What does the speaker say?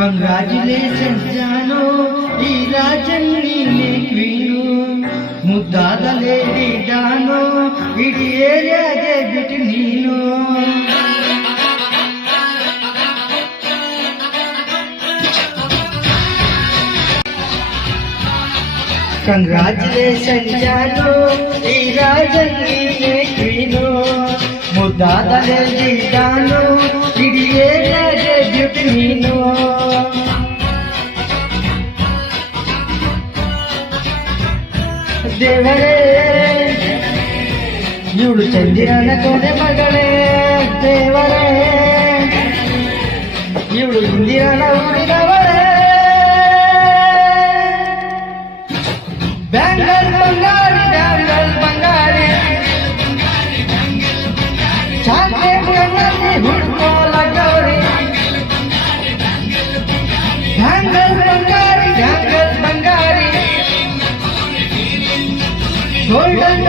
Congratulation ಜಾನು, ಈ ರಾಜನ್ನೇ queen, ಮುದ್ದಾದ lady don, ಇಡೀ ಏರಿಯಾಗೆ ಬಿಟ್ಟು ನೀನು. ಕಂಗ್ರಾಚುಲೇಷನ್ ಜಾನು, ಈ ರಾಜನ್ನೇ ಕ್ವೀನು, ಮುದ್ದಾದ ಲೇಡಿ ಡಾನು, ಇಡೀ ಏರಿಯಾಗೆ ಬಿಟ್ಟು ನೀನು. ದೇವರೇ ಇವಳು ಚಂದಿರನ ಕೊನೆ ಮಗಳೇ, ದೇವರೇ ಇವಳು ಇಂದಿರನ ಊರಿನವಳೇ. ಬ್ಯಾಂಗಲ್ ಬಂಗಾರಿ ಬ್ಯಾಂಗಲ್ ಬಂಗಾರಿ, ಚಾಕ್ಲೇಟ್ ಕಣ್ಣಲ್ಲಿ ಹುಡ್ಕೋಲ ಗೌರಿ. ಬ್ಯಾಂಗಲ್ ಬಂಗಾರಿ ಬ್ಯಾಂಗಲ್ ಬಂಗಾರಿ, ಗೋಲ್ಡನ್